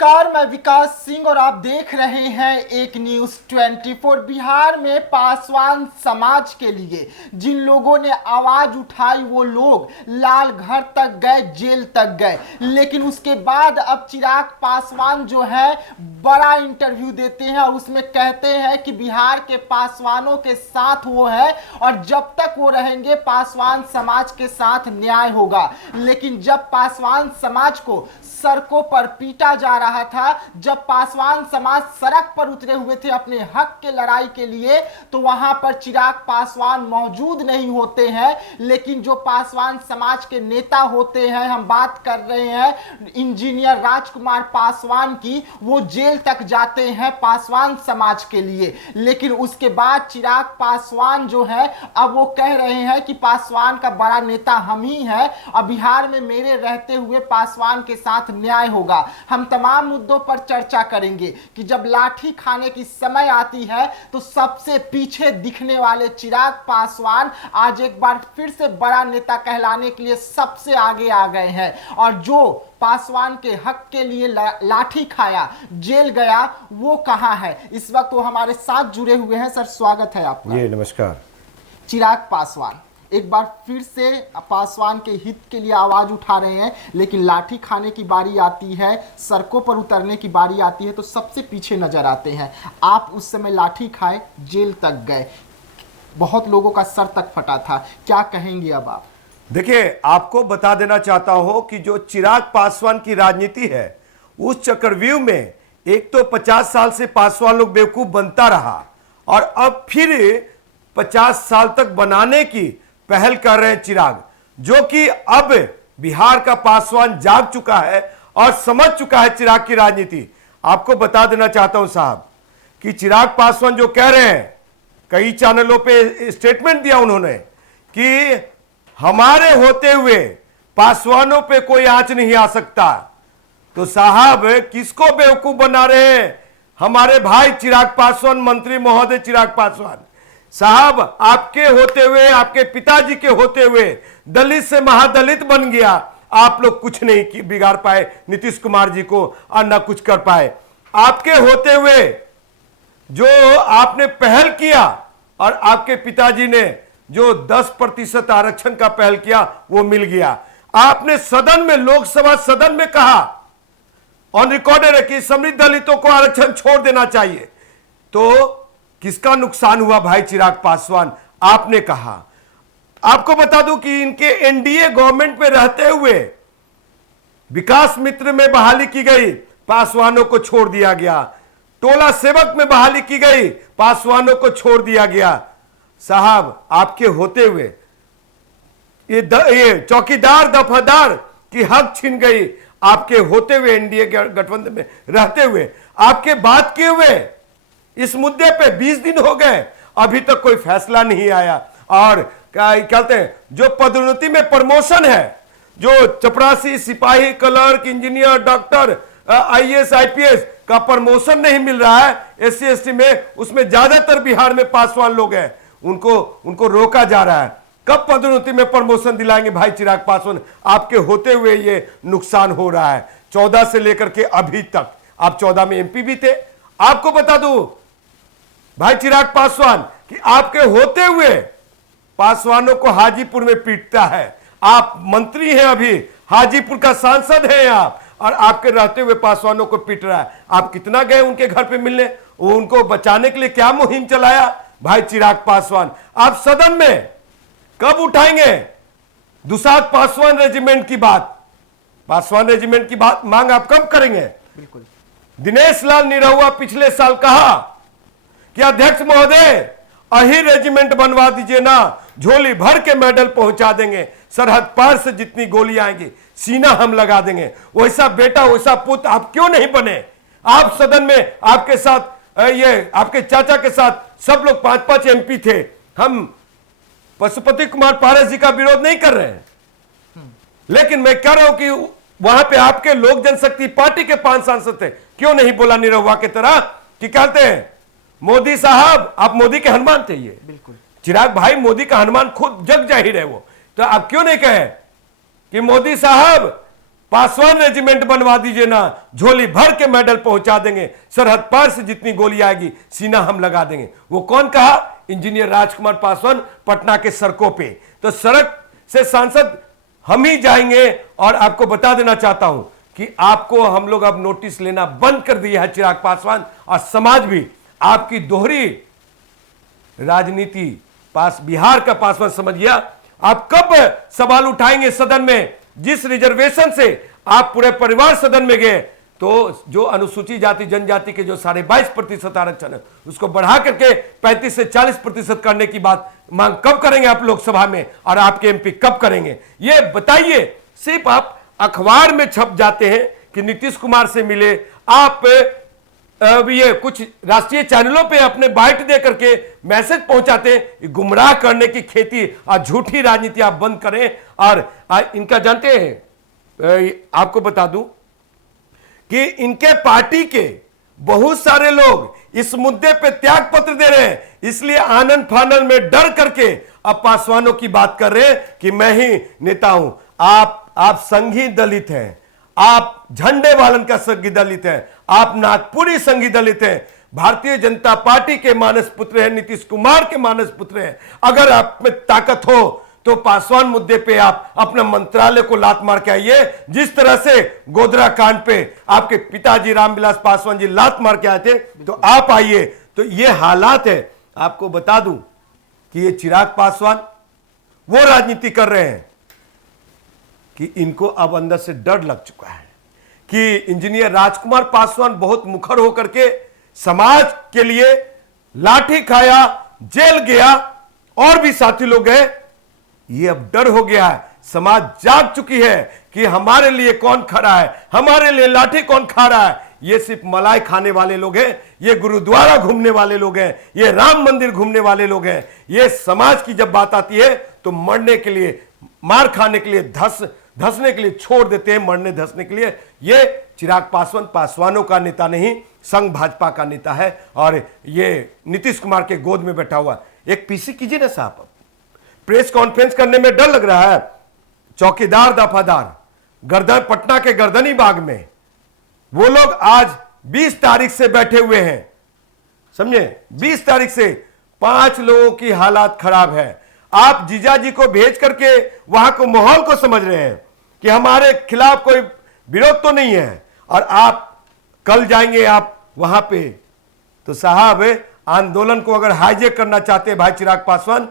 नमस्कार, मैं विकास सिंह और आप देख रहे हैं एक न्यूज 24। बिहार में पासवान समाज के लिए जिन लोगों ने आवाज उठाई वो लोग लाल घर तक गए, जेल तक गए, लेकिन उसके बाद अब चिराग पासवान जो है बड़ा इंटरव्यू देते हैं और उसमें कहते हैं कि बिहार के पासवानों के साथ वो है और जब तक वो रहेंगे पासवान समाज के साथ न्याय होगा। लेकिन जब पासवान समाज को सड़कों पर पीटा जा रहा था, जब पासवान समाज सड़क पर उतरे हुए थे अपने हक के लड़ाई के लिए, तो वहां पर चिराग पासवान मौजूद नहीं होते हैं। लेकिन जो पासवान समाज के नेता होते हैं, हम बात कर रहे हैं इंजीनियर राजकुमार पासवान की, वो जेल तक जाते हैं पासवान समाज के लिए। लेकिन उसके बाद चिराग पासवान जो है अब वो कह रहे हैं कि पासवान का बड़ा नेता हम ही है और बिहार में मेरे रहते हुए पासवान के साथ न्याय होगा। हम तमाम मुद्दों पर चर्चा करेंगे कि जब लाठी खाने की समय आती है तो सबसे पीछे दिखने वाले चिराग पासवान आज एक बार फिर से बड़ा नेता कहलाने के लिए सबसे आगे आ गए हैं। और जो पासवान के हक के लिए लाठी खाया, जेल गया, वो कहां है? इस वक्त वो हमारे साथ जुड़े हुए हैं। सर, स्वागत है आपका। ये नमस्कार। चिराग पासवान एक बार फिर से पासवान के हित के लिए आवाज उठा रहे हैं, लेकिन लाठी खाने की बारी आती है, सड़कों पर उतरने की बारी आती है तो सबसे पीछे नजर आते हैं। आप उस समय लाठी खाए, जेल तक गए, बहुत लोगों का सर तक फटा था, क्या कहेंगे अब आप? देखिए, आपको बता देना चाहता हूं कि जो चिराग पासवान की राजनीति है उस चक्रव्यूह में एक तो 50 साल से पासवान लोग बेवकूफ बनता रहा और अब फिर 50 साल तक बनाने की पहल कर रहे हैं चिराग, जो कि अब बिहार का पासवान जाग चुका है और समझ चुका है चिराग की राजनीति। आपको बता देना चाहता हूं साहब कि चिराग पासवान जो कह रहे हैं, कई चैनलों पे स्टेटमेंट दिया उन्होंने कि हमारे होते हुए पासवानों पे कोई आंच नहीं आ सकता। तो साहब किसको बेवकूफ बना रहे हैं? हमारे भाई चिराग पासवान, मंत्री महोदय चिराग पासवान साहब, आपके होते हुए, आपके पिताजी के होते हुए दलित से महादलित बन गया। आप लोग कुछ नहीं बिगाड़ पाए नीतीश कुमार जी को और ना कुछ कर पाए। आपके होते हुए जो आपने पहल किया और आपके पिताजी ने जो 10% आरक्षण का पहल किया वो मिल गया। आपने सदन में, लोकसभा सदन में कहा, ऑन रिकॉर्डेड है कि समृद्ध दलितों को आरक्षण छोड़ देना चाहिए। तो किसका नुकसान हुआ भाई चिराग पासवान? आपने कहा। आपको बता दूं कि इनके एनडीए गवर्नमेंट में रहते हुए विकास मित्र में बहाली की गई, पासवानों को छोड़ दिया गया। टोला सेवक में बहाली की गई, पासवानों को छोड़ दिया गया। साहब, आपके होते हुए ये चौकीदार दफादार की हक छीन गई। आपके होते हुए एनडीए गठबंधन में रहते हुए, आपके बात किए हुए इस मुद्दे पे 20 दिन हो गए, अभी तक कोई फैसला नहीं आया। और क्या कहते हैं, जो पदोन्नति में प्रमोशन है, जो चपरासी, सिपाही, clerk, engineer, doctor, IAS, IPS का प्रमोशन नहीं मिल रहा है एससी एसटी में, उसमें ज्यादातर बिहार में पासवान लोग हैं, उनको रोका जा रहा है। कब पदोन्नति में प्रमोशन दिलाएंगे भाई चिराग पासवान? आपके होते हुए ये नुकसान हो रहा है। 14 से लेकर के अभी तक, आप 14 में एमपी भी थे। आपको बता दूं भाई चिराग पासवान कि आपके होते हुए पासवानों को हाजीपुर में पीटता है। आप मंत्री हैं, अभी हाजीपुर का सांसद हैं आप, और आपके रहते हुए पासवानों को पीट रहा है। आप कितना गए उनके घर पे मिलने? वो उनको बचाने के लिए क्या मुहिम चलाया भाई चिराग पासवान? आप सदन में कब उठाएंगे दुसाध पासवान रेजिमेंट की बात? पासवान रेजिमेंट की बात मांग आप कब करेंगे? बिल्कुल। दिनेश लाल निरहुआ पिछले साल कहा कि अध्यक्ष महोदय अही रेजिमेंट बनवा दीजिए ना, झोली भर के मेडल पहुंचा देंगे, सरहद पार से जितनी गोली आएंगी सीना हम लगा देंगे। वैसा बेटा, वैसा पुत्र आप क्यों नहीं बने? आप सदन में, आपके साथ ये आपके चाचा के साथ सब लोग 5-5 एमपी थे। हम पशुपति कुमार पारस जी का विरोध नहीं कर रहे हैं, लेकिन मैं कह रहा हूं कि वहां पे आपके लोक जनशक्ति पार्टी के 5 सांसद थे। क्यों नहीं बोला निरहुआ की तरह कि कहते हैं मोदी साहब, आप मोदी के हनुमान थे। ये बिल्कुल चिराग भाई मोदी का हनुमान खुद जग जाहिर है वो, तो आप क्यों नहीं कहे कि मोदी साहब पासवान रेजिमेंट बनवा दीजिए ना, झोली भर के मेडल पहुंचा देंगे, सरहद पार से जितनी गोली आएगी सीना हम लगा देंगे। वो कौन कहा? इंजीनियर राजकुमार पासवान पटना के सड़कों पे। तो सड़क से सांसद हम ही जाएंगे। और आपको बता देना चाहता हूं कि आपको हम लोग अब नोटिस लेना बंद कर दिया है चिराग पासवान, और समाज भी आपकी दोहरी राजनीति बिहार का पासवान समझ गया। आप कब सवाल उठाएंगे सदन में? जिस रिजर्वेशन से आप पूरे परिवार सदन में गए, तो जो अनुसूचित जाति जनजाति के जो 22.5% आरक्षण है उसको बढ़ा करके 35 से 40% करने की बात मांग कब करेंगे आप लोकसभा में, और आपके एमपी कब करेंगे ये बताइए। सिर्फ आप अखबार में छप जाते हैं कि नीतीश कुमार से मिले, आप ये कुछ राष्ट्रीय चैनलों पे अपने बाइट दे करके मैसेज पहुंचाते हैं। गुमराह करने की खेती और झूठी राजनीति आप बंद करें। और इनका जानते हैं, आपको बता दूं कि इनके पार्टी के बहुत सारे लोग इस मुद्दे पे त्याग पत्र दे रहे हैं, इसलिए आनंद फानन में डर करके अब पासवानों की बात कर रहे हैं कि मैं ही नेता हूं। आप संघी दलित हैं, आप झंडे वालन का संघी दलित हैं, आप नागपुरी संघी दलित हैं, भारतीय जनता पार्टी के मानस पुत्र हैं, नीतीश कुमार के मानस पुत्र हैं। अगर आप में ताकत हो तो पासवान मुद्दे पे आप अपना मंत्रालय को लात मार के आइए, जिस तरह से गोधरा कांड पे आपके पिताजी रामविलास पासवान जी लात मार के आए थे, तो आप आइए। तो ये हालात है। आपको बता दूं कि ये चिराग पासवान वो राजनीति कर रहे हैं कि इनको अब अंदर से डर लग चुका है कि इंजीनियर राजकुमार पासवान बहुत मुखर होकर के समाज के लिए लाठी खाया, जेल गया, और भी साथी लोग गए। ये अब डर हो गया है, समाज जाग चुकी है कि हमारे लिए कौन खड़ा है, हमारे लिए लाठी कौन खा रहा है। ये सिर्फ मलाई खाने वाले लोग हैं, ये गुरुद्वारा घूमने वाले लोग हैं, ये राम मंदिर घूमने वाले लोग हैं। ये समाज की जब बात आती है तो मरने के लिए, मार खाने के लिए, धसने के लिए छोड़ देते हैं, मरने धसने के लिए। ये चिराग पासवान पासवानों का नेता नहीं, संघ भाजपा का नेता है, और ये नीतीश कुमार के गोद में बैठा हुआ। एक पीसी कीजिए ना साहब, प्रेस कॉन्फ्रेंस करने में डर लग रहा है। चौकीदार दफादार गर्दन, पटना के गर्दनी बाग में वो लोग आज 20 तारीख से बैठे हुए हैं, समझे? 20 तारीख से 5 लोगों की हालात खराब है। आप जीजाजी को भेज करके वहां को माहौल को समझ रहे हैं कि हमारे खिलाफ कोई विरोध तो नहीं है, और आप कल जाएंगे आप वहां पे। तो साहब, आंदोलन को अगर हाईजेक करना चाहते हैं भाई चिराग पासवान,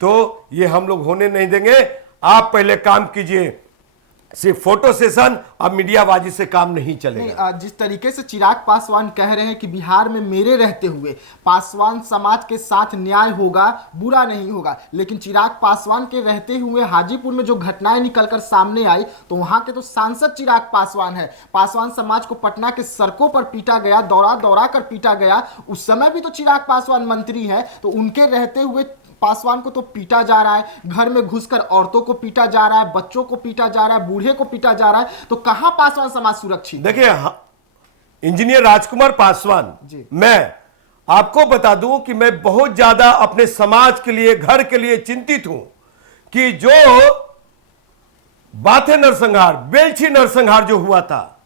तो ये हम लोग होने नहीं देंगे। आप पहले काम कीजिए, सिर्फ फोटो सेशन और मीडियाबाजी से काम नहीं चलेगा। जिस तरीके से चिराग पासवान कह रहे हैं कि बिहार में मेरे रहते हुए पासवान समाज के साथ न्याय होगा, बुरा नहीं होगा, लेकिन चिराग पासवान के रहते हुए हाजीपुर में जो घटनाएं निकलकर सामने आई, तो वहां के तो सांसद चिराग पासवान है। पासवान समाज को पटना के सड़कों पर पीटा गया, दौड़ा दौड़ा कर पीटा गया। उस समय भी तो चिराग पासवान मंत्री हैं, तो उनके रहते हुए पासवान को तो पीटा जा रहा है, घर में घुसकर औरतों को पीटा जा रहा है, बच्चों को पीटा जा रहा है, बूढ़े को पीटा जा रहा है। तो कहां पासवान समाज सुरक्षित? देखिए, इंजीनियर राजकुमार पासवान, मैं आपको बता दूं कि मैं बहुत ज्यादा अपने समाज के लिए, घर के लिए चिंतित हूं कि जो बाथे नरसंहार, बेलछी नरसंहार जो हुआ था,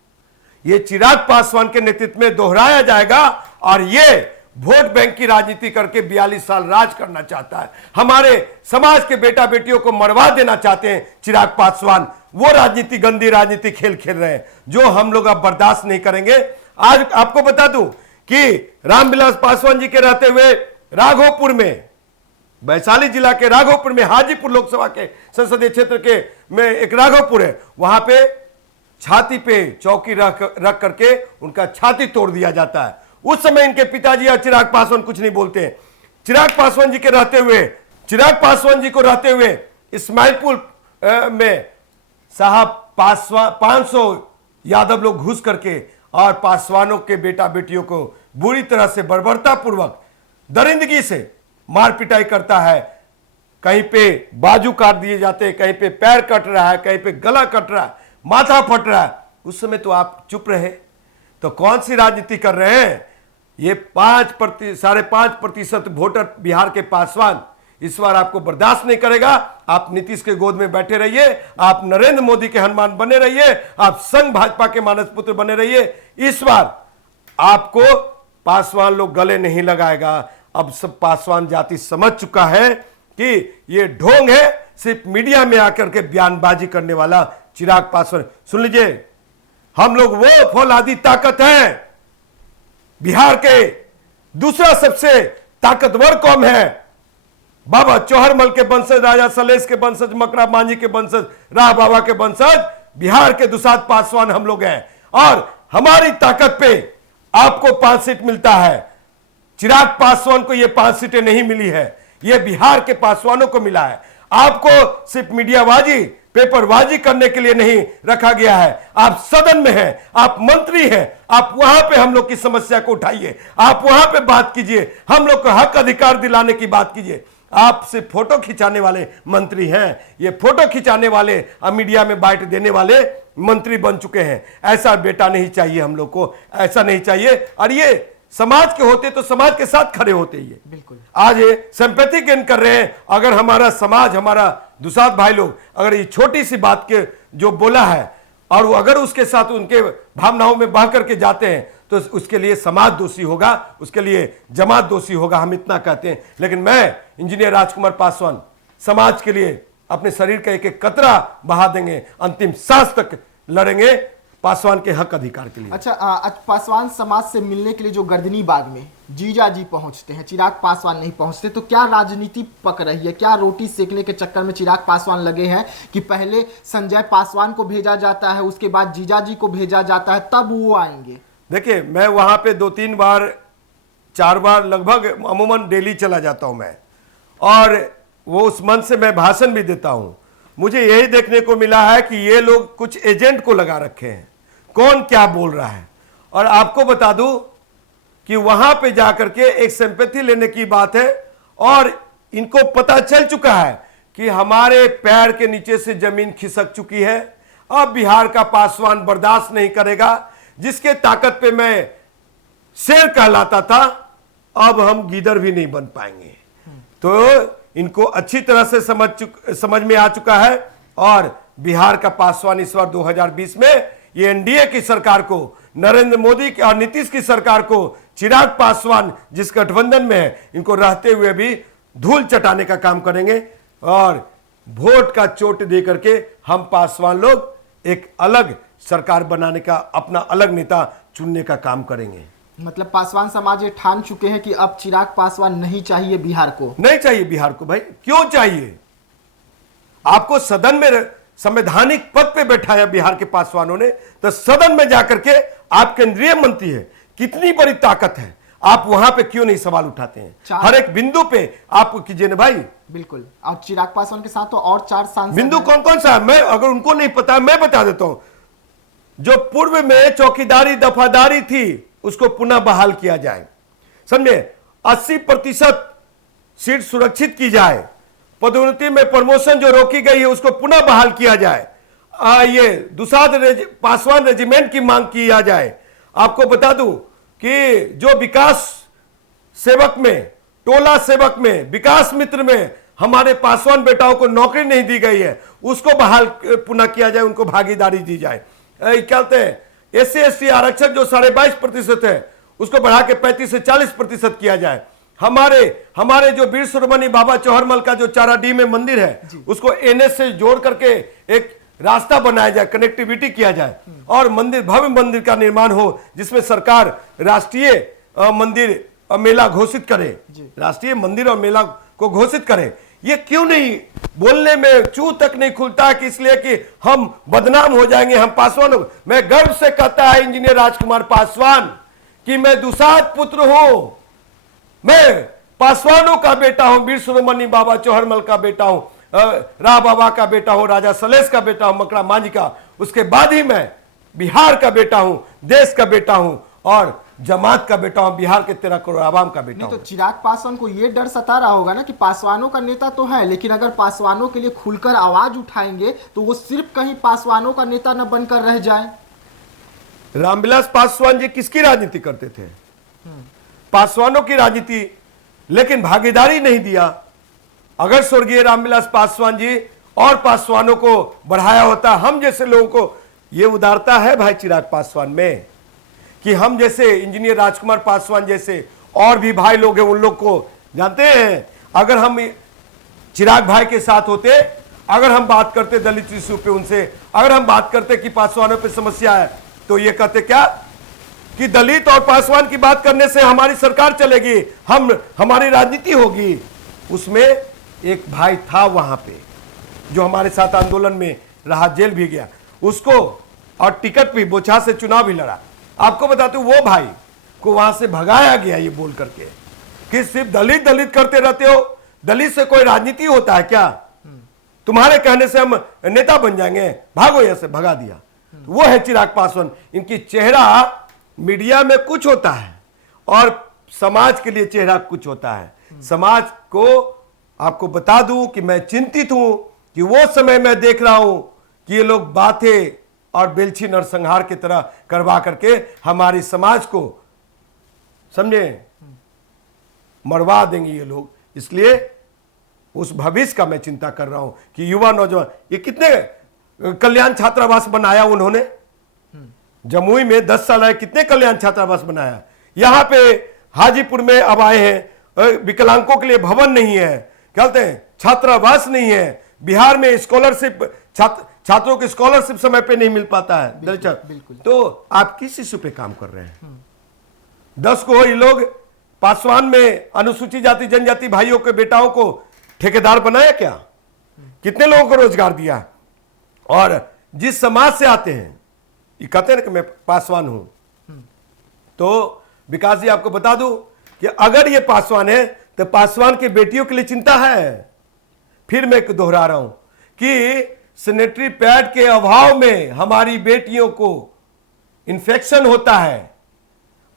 यह चिराग पासवान के नेतृत्व में दोहराया जाएगा, और यह वोट बैंक की राजनीति करके 42 साल राज करना चाहता है। हमारे समाज के बेटा बेटियों को मरवा देना चाहते हैं चिराग पासवान। वो राजनीति, गंदी राजनीति खेल रहे हैं, जो हम लोग अब बर्दाश्त नहीं करेंगे। आज आपको बता दूं कि रामविलास पासवान जी के रहते हुए राघोपुर में, वैशाली जिला के राघोपुर में, हाजीपुर लोकसभा के संसदीय क्षेत्र के में एक राघोपुर है, वहां पे छाती पे चौकी रख करके उनका छाती तोड़ दिया जाता है। उस समय इनके पिताजी या चिराग पासवान कुछ नहीं बोलते हैं। चिराग पासवान जी के रहते हुए, चिराग पासवान जी को रहते हुए इस्माइलपुर में साहब 500 यादव लोग घुस करके और पासवानों के बेटा बेटियों को बुरी तरह से बर्बरता पूर्वक दरिंदगी से मार पिटाई करता है। कहीं पे बाजू काट दिए जाते हैं, कहीं पे पैर कट रहा है, कहीं पे गला कट रहा है, माथा फट रहा है। उस समय तो आप चुप रहे। तो कौन सी राजनीति कर रहे हैं? ये 5.5% वोटर बिहार के पासवान इस बार आपको बर्दाश्त नहीं करेगा। आप नीतीश के गोद में बैठे रहिए, आप नरेंद्र मोदी के हनुमान बने रहिए, आप संघ भाजपा के मानस पुत्र बने रहिए। इस बार आपको पासवान लोग गले नहीं लगाएगा। अब सब पासवान जाति समझ चुका है कि ये ढोंग है, सिर्फ मीडिया में आकर के बयानबाजी करने वाला चिराग पासवान। सुन लीजिए, हम लोग वो फौलादी ताकत हैं, बिहार के दूसरा सबसे ताकतवर कौम है। बाबा चौहरमल के वंशज, राजा सलेश के वंशज, मकरा मांझी के वंशज, राह बाबा के वंशज, बिहार के दुसाध पासवान हम लोग हैं। और हमारी ताकत पे आपको 5 सीट मिलता है। चिराग पासवान को ये 5 सीटें नहीं मिली है, ये बिहार के पासवानों को मिला है। आपको सिर्फ मीडियाबाजी, पेपरबाजी करने के लिए नहीं रखा गया है। आप सदन में हैं, आप मंत्री हैं, आप वहां पे हम लोग की समस्या को उठाइए, आप वहां पे बात कीजिए, हम लोग को हक अधिकार दिलाने की बात कीजिए। आप सिर्फ फोटो खिंचाने वाले मंत्री हैं। ये फोटो खिंचाने वाले, मीडिया में बाइट देने वाले मंत्री बन चुके हैं। ऐसा बेटा नहीं चाहिए हम लोग को, ऐसा नहीं चाहिए। और ये समाज के होते तो समाज के साथ खड़े होते। ये बिल्कुल आज ये सिंपैथी गेन कर रहे हैं। अगर हमारा समाज, हमारा दुसाध भाई लोग अगर ये छोटी सी बात के जो बोला है और वो अगर उसके साथ उनके भावनाओं में बह करके जाते हैं तो उसके लिए समाज दोषी होगा, उसके लिए जमात दोषी होगा, हम इतना कहते हैं। लेकिन मैं इंजीनियर राजकुमार पासवान समाज के लिए अपने शरीर का एक एक कतरा बहा देंगे, अंतिम सांस तक लड़ेंगे पासवान के हक अधिकार के लिए। अच्छा, पासवान समाज से मिलने के लिए जो गर्दनी बाग में जीजा जी पहुंचते हैं, चिराग पासवान नहीं पहुंचते, तो क्या राजनीति पक रही है? क्या रोटी सेकने के चक्कर में चिराग पासवान लगे हैं कि पहले संजय पासवान को भेजा जाता है, उसके बाद जीजा जी को भेजा जाता है, तब वो आएंगे? देखिए, मैं वहां पे 2-3 बार 4 बार लगभग अमूमन डेली चला जाता हूं मैं, और वो उस मन से मैं भाषण भी देता हूं। मुझे यही देखने को मिला है कि ये लोग कुछ एजेंट को लगा रखे हैं, कौन क्या बोल रहा है। और आपको बता दूं कि वहां पे जाकर के एक सिंपैथी लेने की बात है, और इनको पता चल चुका है कि हमारे पैर के नीचे से जमीन खिसक चुकी है। अब बिहार का पासवान बर्दाश्त नहीं करेगा। जिसके ताकत पे मैं शेर कहलाता था, अब हम गीदड़ भी नहीं बन पाएंगे। तो इनको अच्छी तरह से समझ में आ चुका है। और बिहार का पासवान इस बार 2020 में ये एनडीए की सरकार को, नरेंद्र मोदी की और नीतीश की सरकार को, चिराग पासवान जिस गठबंधन में है, इनको रहते हुए भी धूल चटाने का काम करेंगे। और वोट का चोट दे करके हम पासवान लोग एक अलग सरकार बनाने का, अपना अलग नेता चुनने का काम करेंगे। मतलब पासवान समाज ये ठान चुके हैं कि अब चिराग पासवान नहीं चाहिए बिहार को? नहीं चाहिए बिहार को। भाई क्यों चाहिए? आपको सदन में संवैधानिक पद पे बैठाया बिहार के पासवानों ने, तो सदन में जाकर के आप केंद्रीय मंत्री है, कितनी बड़ी ताकत है, आप वहां पे क्यों नहीं सवाल उठाते हैं? हर एक बिंदु पे आपको कीजिए ना भाई। बिल्कुल। और चिराग पासवान के साथ तो और 4 सांसद बिंदु कौन कौन सा है? मैं अगर उनको नहीं पता मैं बता देता हूं। जो पूर्व में चौकीदारी दफादारी थी उसको पुनः बहाल किया जाए, समझे। 80% सीट सुरक्षित की जाए, पदोन्नति में प्रमोशन जो रोकी गई है उसको पुनः बहाल किया जाए। ये दुसाध पासवान रेजिमेंट की मांग किया जाए। आपको बता दूं कि जो विकास सेवक में, टोला सेवक में, विकास मित्र में हमारे पासवान बेटाओं को नौकरी नहीं दी गई है, उसको बहाल पुनः किया जाए, उनको भागीदारी दी जाए। क्या कहते हैं, SC/ST आरक्षक जो 22.5% है उसको बढ़ा के 35 से 40% किया जाए। हमारे जो वीर शिरोमणि बाबा चौहरमल का जो चाराडी में मंदिर है उसको NS से जोड़ करके एक रास्ता बनाया जाए, कनेक्टिविटी किया जाए, और मंदिर, भव्य मंदिर का निर्माण हो जिसमें सरकार राष्ट्रीय मंदिर मेला घोषित करे, राष्ट्रीय मंदिर और मेला को घोषित करे। ये क्यों नहीं? बोलने में चू तक नहीं खुलता कि इसलिए कि हम बदनाम हो जाएंगे, हम पासवान हो। मैं गर्व से कहता है इंजीनियर राजकुमार पासवान कि मैं दुसाध पुत्र हूं, मैं पासवानों का बेटा हूं, वीर शिरोमणि बाबा चौहरमल का बेटा हूं, राह बाबा का बेटा हूं, राजा सलेश का बेटा हूं, मकड़ा मांझी का। उसके बाद ही मैं बिहार का बेटा हूं, देश का बेटा हूं और जमात का बेटा हूं, बिहार के 13 करोड़ आवाम का बेटा हूं। तो चिराग पासवान को ये डर सता रहा होगा ना कि पासवानों का नेता तो है, लेकिन अगर पासवानों के लिए खुलकर आवाज उठाएंगे तो वो सिर्फ कहीं पासवानों का नेता न बनकर रह जाए। रामविलास पासवान जी किसकी राजनीति करते थे? पासवानों की राजनीति, लेकिन भागीदारी नहीं दिया। अगर स्वर्गीय रामविलास पासवान जी और पासवानों को बढ़ाया होता, हम जैसे लोगों को, ये उदारता है भाई चिराग पासवान में कि हम जैसे इंजीनियर राजकुमार पासवान जैसे और भी भाई लोग हैं, उन लोग को जानते हैं, अगर हम चिराग भाई के साथ होते, अगर हम बात करते दलित इशू पे उनसे, अगर हम बात करते कि पासवानों पे समस्या है, तो ये कहते क्या कि दलित और पासवान की बात करने से हमारी सरकार चलेगी, हमारी राजनीति होगी। उसमें एक भाई था वहां पे जो हमारे साथ आंदोलन में रहा, जेल भी गया, उसको और टिकट भी बोछा से चुनाव भी लड़ा। आपको बताते वो भाई को वहां से भगाया गया ये बोल करके कि सिर्फ दलित दलित करते रहते हो, दलित से कोई राजनीति होता है क्या, तुम्हारे कहने से हम नेता बन जाएंगे, भागो यहां से, भगा दिया। तो वो है चिराग पासवान। इनकी चेहरा मीडिया में कुछ होता है और समाज के लिए चेहरा कुछ होता है। समाज को आपको बता दूं कि मैं चिंतित हूं कि वो समय मैं देख रहा हूं कि ये लोग बातें और बेलछी नरसंहार की तरह करवा करके हमारी समाज को समझे मरवा देंगे ये लोग। इसलिए उस भविष्य का मैं चिंता कर रहा हूं कि युवा नौजवान, ये कितने कल्याण छात्रावास बनाया उन्होंने जमुई में, 10 साल आए, कितने कल्याण छात्रावास बनाया। यहां पे हाजीपुर में अब आए हैं, विकलांगों के लिए भवन नहीं है, क्या कहते हैं, छात्रावास नहीं है। बिहार में स्कॉलरशिप, छात्रों की स्कॉलरशिप समय पे नहीं मिल पाता है। बिल्कुल। तो आप किस इशू पे काम कर रहे हैं? 10 को ये लोग पासवान में अनुसूचित जाति जनजाति भाइयों के बेटाओं को ठेकेदार बनाया क्या? कितने लोगों को रोजगार दिया? और जिस समाज से आते हैं, ये कहते हैं ना कि मैं पासवान हूं, तो विकास जी आपको बता दूं कि अगर ये पासवान है तो पासवान के बेटियों के लिए चिंता है। फिर मैं दोहरा रहा हूं कि सैनिटरी पैड के अभाव में हमारी बेटियों को इन्फेक्शन होता है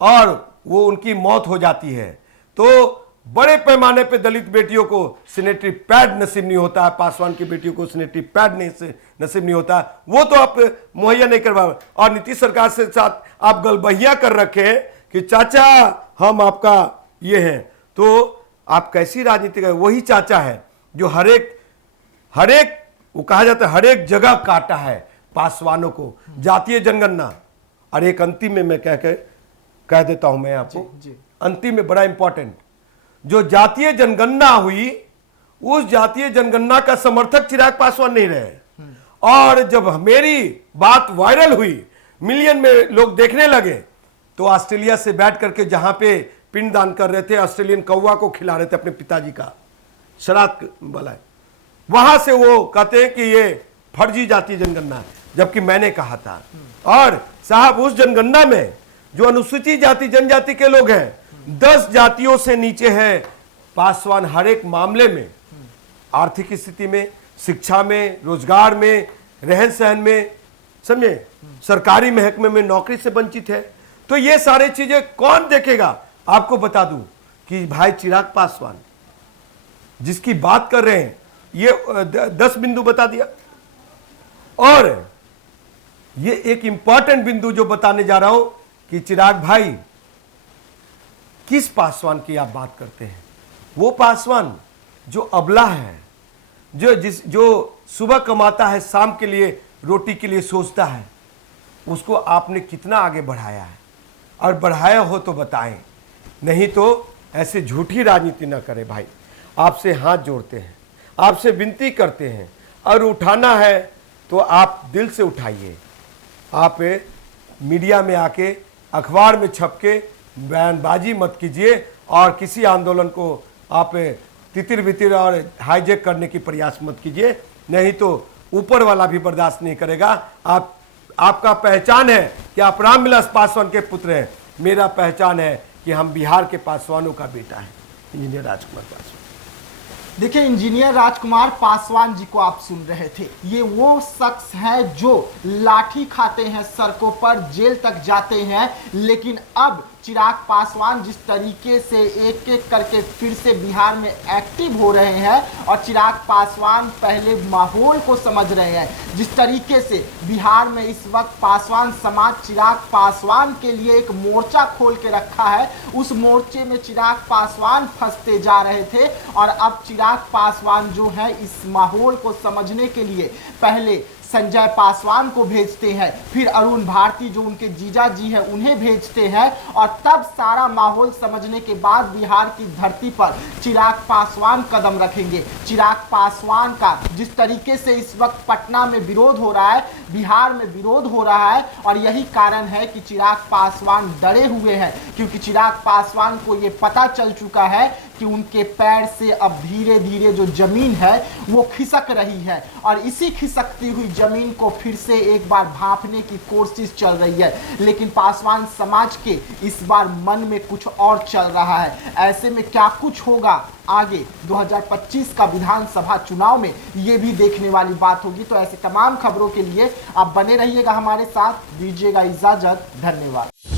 और वो उनकी मौत हो जाती है। तो बड़े पैमाने पे दलित बेटियों को सैनिटरी पैड नसीब नहीं होता है, पासवान की बेटियों को सैनिटरी पैड नसीब नहीं होता, वो तो आप मुहैया नहीं करवा। और नीतीश सरकार से साथ आप गलबहिया कर रखे हैं कि चाचा हम आपका ये हैं। तो आप कैसी राजनीति कर, वही चाचा है जो हर एक वो कहा जाता है हर एक जगह काटा है पासवानों को, जातीय जनगणना। और एक अंतिम में मैं कह देता हूं मैं आपको, अंतिम में बड़ा इंपॉर्टेंट, जो जातीय जनगणना हुई उस जातीय जनगणना का समर्थक चिराग पासवान नहीं रहे। और जब मेरी बात वायरल हुई, मिलियन में लोग देखने लगे, तो ऑस्ट्रेलिया से बैठ करके जहां पे पिंडदान कर रहे थे, ऑस्ट्रेलियन कौवा को खिला रहे थे अपने पिताजी का श्राद्ध वाला, वहां से वो कहते हैं कि ये फर्जी जातीय जनगणना है, जबकि मैंने कहा था। और साहब उस जनगणना में जो अनुसूचित जाति जनजाति के लोग हैं, 10 जातियों से नीचे है। पासवान हर एक मामले में, आर्थिक स्थिति में, शिक्षा में, रोजगार में, रहन सहन में, समझे, सरकारी महकमे में नौकरी से वंचित है। तो ये सारी चीजें कौन देखेगा? आपको बता दूं कि भाई चिराग पासवान जिसकी बात कर रहे हैं, ये 10 बिंदु बता दिया। और ये एक इंपॉर्टेंट बिंदु जो बताने जा रहा हूं कि चिराग भाई किस पासवान की आप बात करते हैं? वो पासवान जो अबला है, जो सुबह कमाता है, शाम के लिए रोटी के लिए सोचता है, उसको आपने कितना आगे बढ़ाया है? और बढ़ाया हो तो बताएं, नहीं तो ऐसे झूठी राजनीति ना करें भाई। आपसे हाथ जोड़ते हैं, आपसे विनती करते हैं, और उठाना है तो आप दिल से उठाइए। आप मीडिया में आके, अखबार में छप के बयानबाजी मत कीजिए और किसी आंदोलन को आप तितिर बितिर और हाईजैक करने की प्रयास मत कीजिए, नहीं तो ऊपर वाला भी बर्दाश्त नहीं करेगा। आपका पहचान है कि आप रामविलास पासवान के पुत्र हैं, मेरा पहचान है कि हम बिहार के पासवानों का बेटा है, इंजीनियर राजकुमार पासवान। देखिए, इंजीनियर राजकुमार पासवान जी को आप सुन रहे थे। ये वो शख्स है जो लाठी खाते हैं, सड़कों पर जेल तक जाते हैं, लेकिन अब चिराग पासवान जिस तरीके से एक एक करके फिर से बिहार में एक्टिव हो रहे हैं और चिराग पासवान पहले माहौल को समझ रहे हैं। जिस तरीके से बिहार में इस वक्त पासवान समाज चिराग पासवान के लिए एक मोर्चा खोल के रखा है, उस मोर्चे में चिराग पासवान फंसते जा रहे थे और अब चिराग पासवान जो है इस माहौल को समझने के लिए पहले संजय पासवान को भेजते हैं, फिर अरुण भारती जो उनके जीजा जी हैं उन्हें भेजते हैं और तब सारा माहौल समझने के बाद बिहार की धरती पर चिराग पासवान कदम रखेंगे। चिराग पासवान का जिस तरीके से इस वक्त पटना में विरोध हो रहा है, बिहार में विरोध हो रहा है और यही कारण है कि चिराग पासवान डरे हुए हैं, क्योंकि चिराग पासवान को ये पता चल चुका है कि उनके पैर से अब धीरे धीरे जो जमीन है वो खिसक रही है और इसी खिसकती हुई जमीन को फिर से एक बार भांपने की कोशिश चल रही है। लेकिन पासवान समाज के इस बार मन में कुछ और चल रहा है। ऐसे में क्या कुछ होगा आगे 2025 का विधानसभा चुनाव में, ये भी देखने वाली बात होगी। तो ऐसे तमाम खबरों के लिए आप बने रहिएगा हमारे साथ, दीजिएगा इजाजत, धन्यवाद।